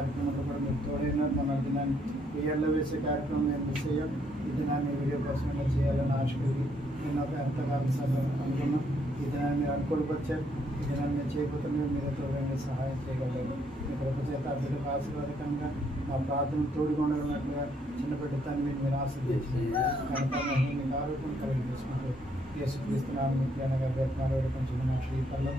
కార్యక్రమంలో కూడా మీరు తోడైనారు. మన దినాన్ని ఇయర్లో వేసే కార్యక్రమం నేను మిస్ అయ్యాం. ఈ దినాన్ని వీడియో కోసమైనా చేయాలని ఆశ కలిగి నేను ఎంతకాలం అనుకున్నాం. ఈ దినాన్ని మీరు అనుకూలపరిచారు. ఈ దినాన్ని మీరు చేయకపోతే మీరు తోడైనా సహాయం చేయగలరు. మీ కృప చేత బిడ్డకు ఆశీర్వాదకంగా మా ప్రార్థన తోడుగా ఉన్నట్లుగా చిన్న బిడ్డ తల్లి మీరు ఆశీర్వదించి మీకు ఆరోగ్యం కలిగి చేసుకుంటూ యేసుక్రీస్తునామమున మీకు అనగా వేడుకలు కొంచెం నా శ్రీపల్లో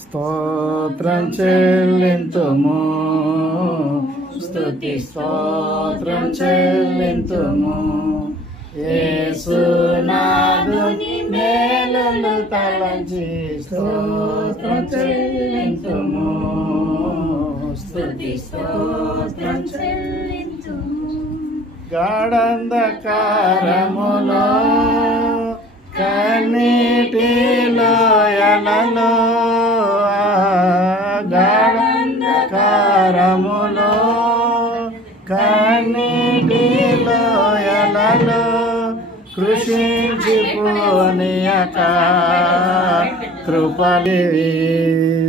స్తోత్రం చెల్లింతుము, స్తుతి స్తోత్రం చెల్లింతుము. యేసునాథుని మేలులు తలంచి స్తోత్రం చెల్లింతుము, స్తుతి స్తోత్రం చెల్లింతుము. గాఢంధకారములో కన్నీటిలో ఎలలో, గాఢంధకారములో కన్నీటిలో ఎలలో కృషించిపోనియక కృపలి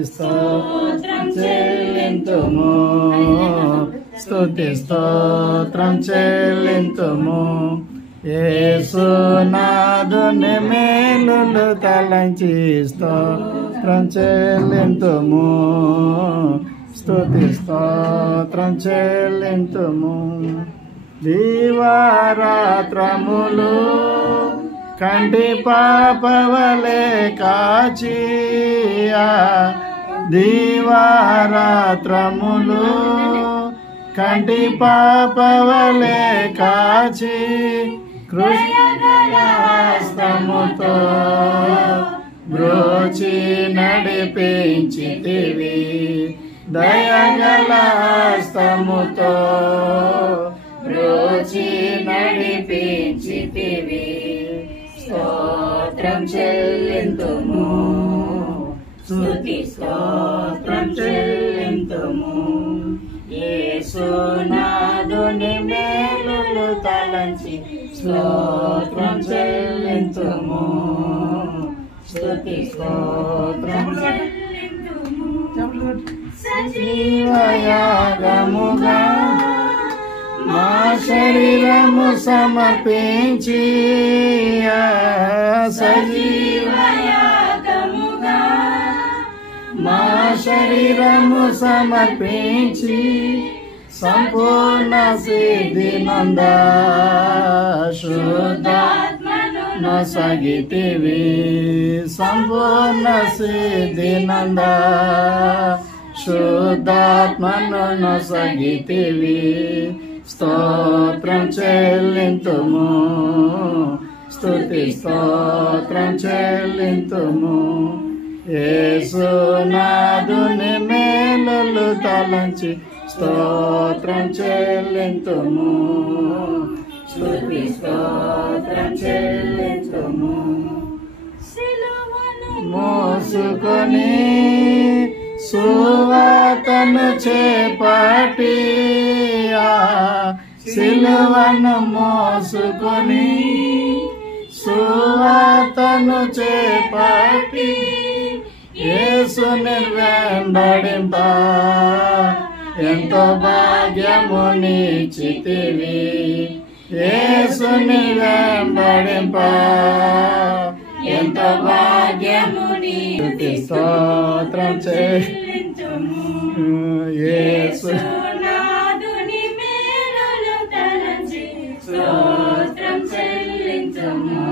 స్తోత్రం చెల్లింతుము, స్తుతి స్తోత్రం చెల్లింతుము. యేసునాథుని మేలులు తలంచి స్తోత్రం చెల్లింతుము, స్తుతి స్తోత్రం చెల్లింతుము. దీవారాత్రములు కంటి పాపవలే కాచి, దీవారాత్రములు కంటి పాపవలే కాచి కృష్ణహస్తముతో బ్రోచి నడిపించితివి, దయగల హస్తముతో బ్రోచి నడిపించితివి. స్తోత్రం చెల్లింతుము, స్తుతి స్తోత్రం చెల్లింతుము. యేసునాథుని మేలులు తలంచి స్తోత్రం చెల్లింతుము, స్తుతి స్తోత్రం చెల్లింతుము. సజీవయాగముగా మా శరీరము సమర్పించి, సజీవయాగముగా మా శరీరము సమర్పించి సంపూర్ణ సిద్ధి నంద శుద్ధాత్మను నొసగితివి, సంపూర్ణ సిద్ధి నంద శుద్ధాత్మను నొసగితివి. స్తోత్రం చెల్లింతుము, స్తుతి స్తోత్రం చెల్లింతుము. యేసునాథుని మేలులు తలంచి స్తోత్రం చెల్లింతుము, స్తుతి స్తోత్రం చెల్లింతుము. మోసుకొని సువార్తను చేపట్టి, సిలువను మోసుకొని సువార్తను చేపట్టి యేసుని వెంబడింప ఎంతో భాగ్యము నీచితివి, యేసుని వెంబడింప ఎంతో భాగ్యము నీచితివి. స్తోత్రం చెల్లింతుము, యేసునాథుని మేలులు తలంచి స్తోత్రం చెల్లింతుము,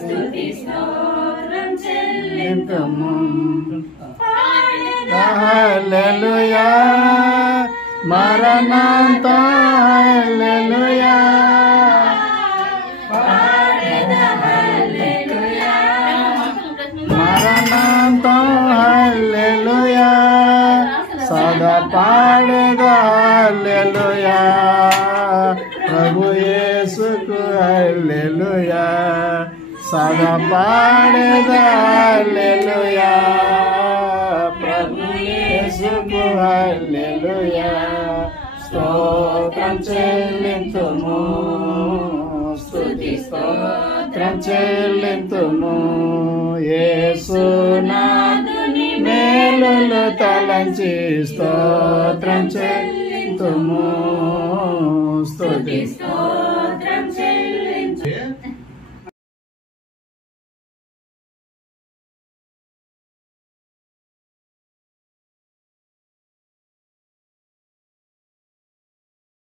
స్తుతి స్తోత్రం చెల్లింతుము. హల్లెలూయా మరణాంత, హల్లెలూయా మరణాంత, హల్లెలూయా సదా పాడేద, హల్లెలూయా ప్రభు యేసుకు, హల్లెలూయా సదా పాడేద, హల్లెలూయా ప్రభు యేసుకు, హల్లెలూయా. స్తోత్రం చెల్లింతుము, స్తుతి స్తోత్రం చెల్లింతుము. యేసునాథుని మేలు మేలులు తలంచి స్తోత్రం చెల్లింతుము స్తుతి